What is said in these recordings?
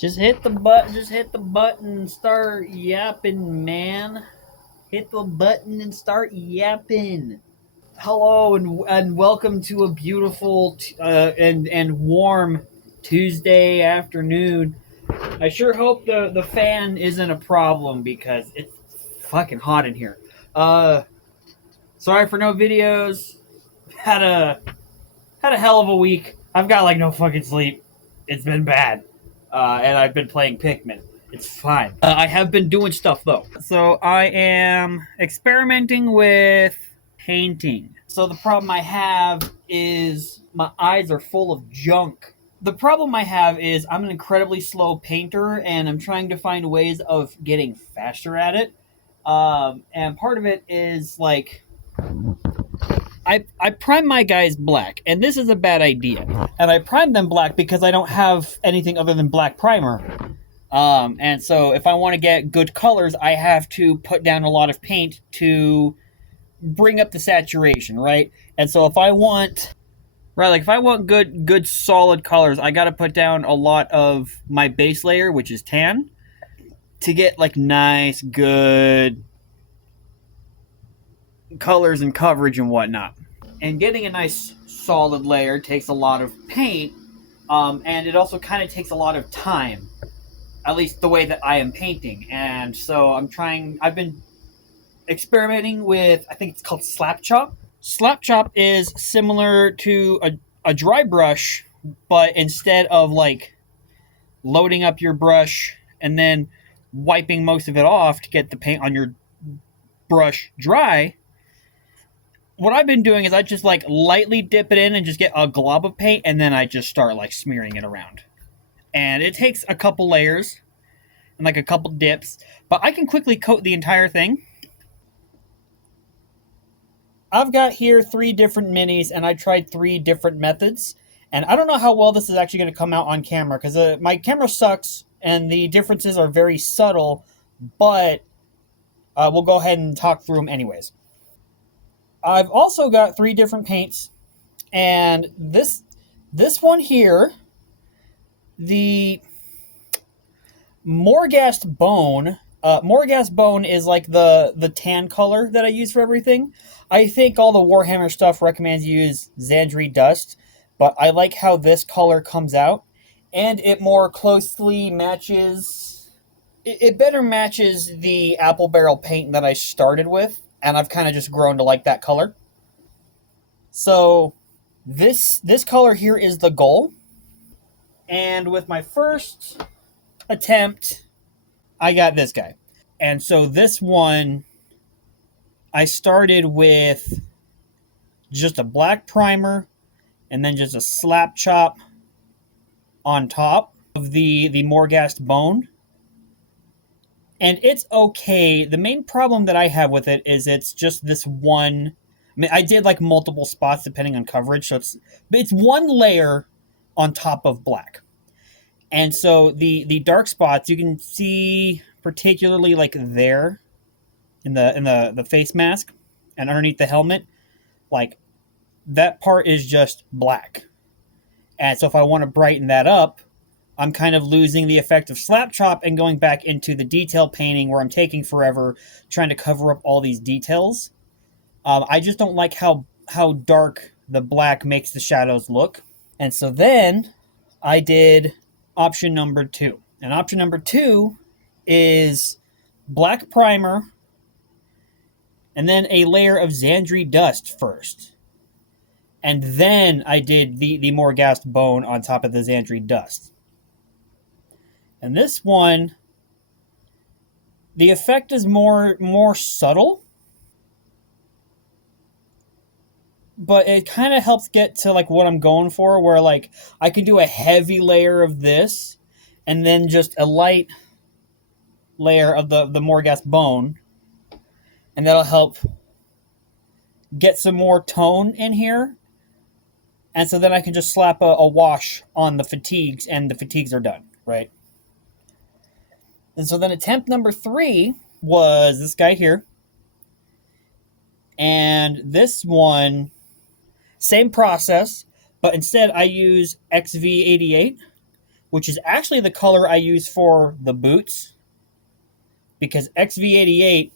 Just hit the button. Just hit the button and start yapping, man. Hit the button and start yapping. Hello and welcome to a beautiful and warm Tuesday afternoon. I sure hope the fan isn't a problem because it's fucking hot in here. Uh, Sorry for no videos. Had a had a hell of a week. I've got like no fucking sleep. It's been bad. And I've been playing Pikmin. It's fine. I have been doing stuff though. So I am experimenting with painting. So the problem I have is my eyes are full of junk. The problem I have is I'm an incredibly slow painter and I'm trying to find ways of getting faster at it. And part of it is like I prime my guys black, and this is a bad idea. And I prime them black because I don't have anything other than black primer. And so if I want to get good colors, I have to put down a lot of paint to bring up the saturation, right? And so if I want if I want good solid colors, I got to put down a lot of my base layer, which is tan, to get like nice good colors and coverage and whatnot. And getting a nice solid layer takes a lot of paint, and it also kind of takes a lot of time, at least the way that I am painting. And so I've been experimenting with, I think it's called slap chop. Slap chop is similar to a dry brush, but instead of like loading up your brush and then wiping most of it off to get the paint on your brush dry, what I've been doing is I just like lightly dip it in and just get a glob of paint, and then I just start like smearing it around. And it takes a couple layers and like a couple dips, but I can quickly coat the entire thing. I've got here 3 different minis, and I tried 3 different methods. And I don't know how well this is actually going to come out on camera because my camera sucks and the differences are very subtle, but we'll go ahead and talk through them anyways. I've also got 3 different paints, and this one here, the Morghast Bone. Morghast Bone is like the tan color that I use for everything. I think all the Warhammer stuff recommends you use Xandri Dust, but I like how this color comes out, and it more closely matches. It better matches the apple barrel paint that I started with, and I've kind of just grown to like that color. So this color here is the goal. And with my first attempt, I got this guy. And so this one, I started with just a black primer and then just a slap chop on top of the Morghast Bone. And it's okay. The main problem that I have with it is it's just this one. I mean, I did like multiple spots depending on coverage, so it's one layer on top of black. And so the dark spots you can see particularly like there in the face mask and underneath the helmet, like that part is just black. And so if I want to brighten that up, I'm kind of losing the effect of slap chop and going back into the detail painting where I'm taking forever trying to cover up all these details. I just don't like how dark the black makes the shadows look. And so then I did option number 2. And option number 2 is black primer and then a layer of Xandri Dust first. And then I did the Morghast Bone on top of the Xandri Dust. And this one, the effect is more subtle, but it kind of helps get to like what I'm going for, where like I can do a heavy layer of this and then just a light layer of the Morghast Bone, and that'll help get some more tone in here. And so then I can just slap a wash on the fatigues, and the fatigues are done, right? And so then attempt number 3 was this guy here. And this one, same process, but instead I use XV88 which is actually the color I use for the boots, because XV88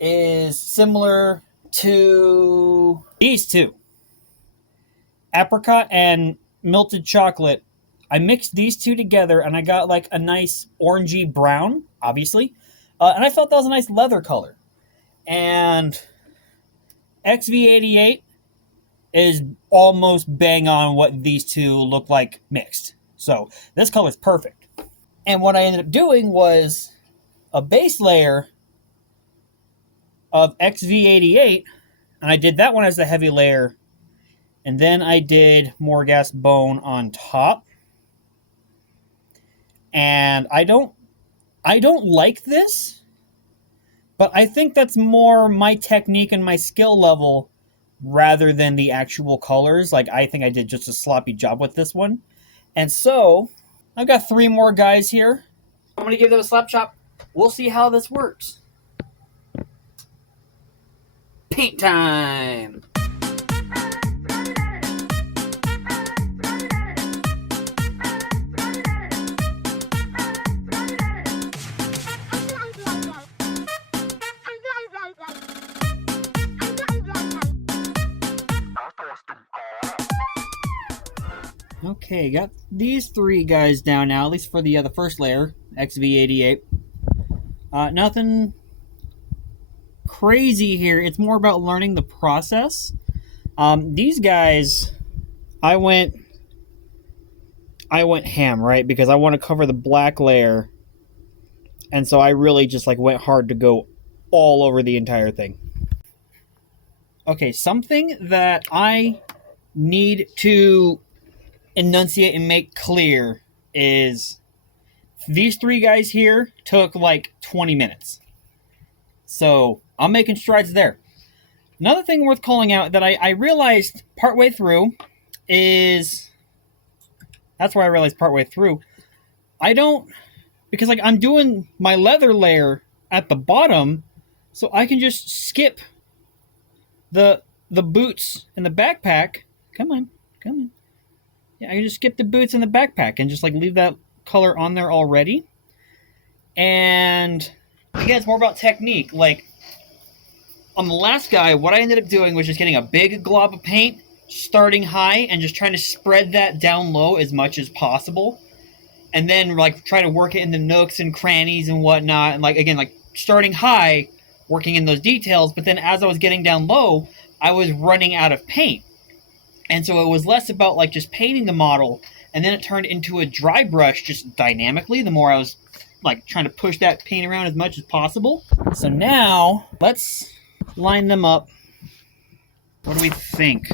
is similar to these two, apricot and melted chocolate. I mixed these two together and I got like a nice orangey brown, obviously, and I felt that was a nice leather color. And XV88 is almost bang on what these two look like mixed. So this color is perfect. And what I ended up doing was a base layer of XV88, and I did that one as a heavy layer, and then I did Morgas Bone on top. And I don't like this, but I think that's more my technique and my skill level rather than the actual colors. Like, I think I did just a sloppy job with this one. And so I've got 3 more guys here. I'm going to give them a slap chop. We'll see how this works. Paint time! Okay, got these 3 guys down now, at least for the first layer, XV88. Nothing crazy here. It's more about learning the process. These guys, I went ham, right? Because I want to cover the black layer. And so I really just like went hard to go all over the entire thing. Okay, something that I need to enunciate and make clear is these 3 guys here took like 20 minutes. So I'm making strides there. Another thing worth calling out that I realized partway through is, that's where I realized partway through, because like I'm doing my leather layer at the bottom, so I can just skip the boots and the backpack. Come on. Yeah, I can just skip the boots and the backpack and just like leave that color on there already. And again, it's more about technique. Like on the last guy, what I ended up doing was just getting a big glob of paint, starting high, and just trying to spread that down low as much as possible. And then like try to work it in the nooks and crannies and whatnot. And like again, like starting high, working in those details. But then as I was getting down low, I was running out of paint. And so it was less about like just painting the model, and then it turned into a dry brush just dynamically the more I was like trying to push that paint around as much as possible. So now let's line them up. What do we think?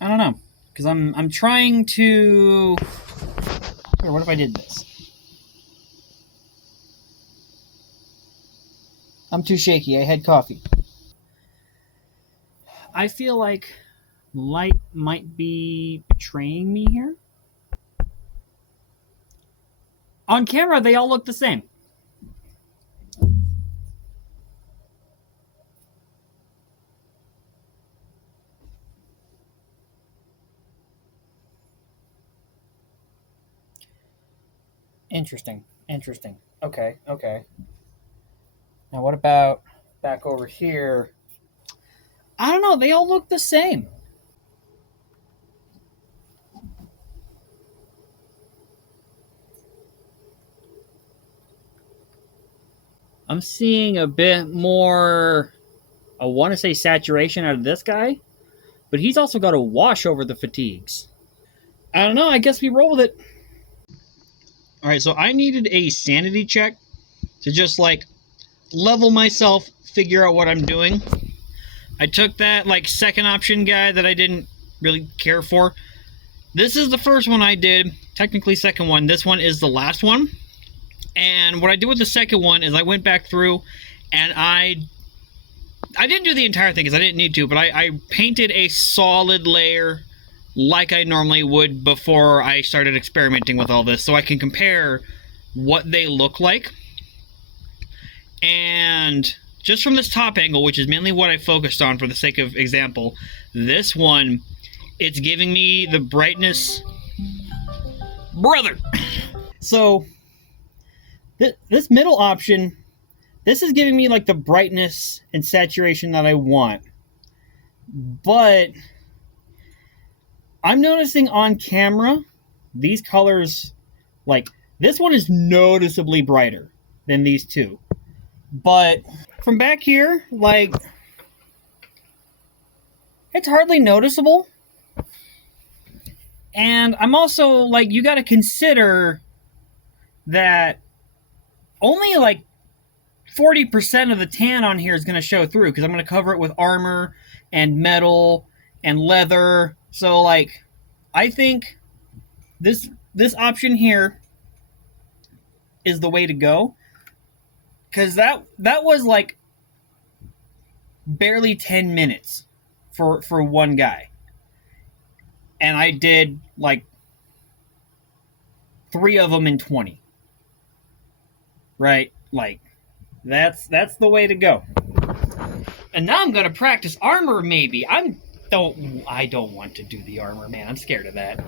I don't know, because I'm trying to. Here, what if I did this? I'm too shaky. I had coffee. I feel like light might be betraying me here. On camera, they all look the same. Interesting. Okay. Now what about back over here? I don't know. They all look the same. I'm seeing a bit more, I want to say saturation out of this guy, but he's also got a wash over the fatigues. I don't know. I guess we roll with it. All right, so I needed a sanity check to just like level myself, figure out what I'm doing. I took that like second option guy that I didn't really care for. This is the first one I did, technically second one. This one is the last one. And what I did with the second one is I went back through and I didn't do the entire thing because I didn't need to, but I painted a solid layer like I normally would before I started experimenting with all this, so I can compare what they look like. And just from this top angle, which is mainly what I focused on for the sake of example, this one, it's giving me the brightness. Brother! So, this middle option, this is giving me like the brightness and saturation that I want. But I'm noticing on camera, these colors, like, this one is noticeably brighter than these two. But from back here, like, it's hardly noticeable. And I'm also, like, you gotta consider that only, like, 40% of the tan on here is gonna show through, because I'm gonna cover it with armor and metal and leather. So, like, I think this option here is the way to go. Because that was, like, barely 10 minutes for one guy. And I did, like, 3 of them in 20. Right? Like, that's the way to go. And now I'm gonna practice armor, maybe. I don't want to do the armor, man. I'm scared of that.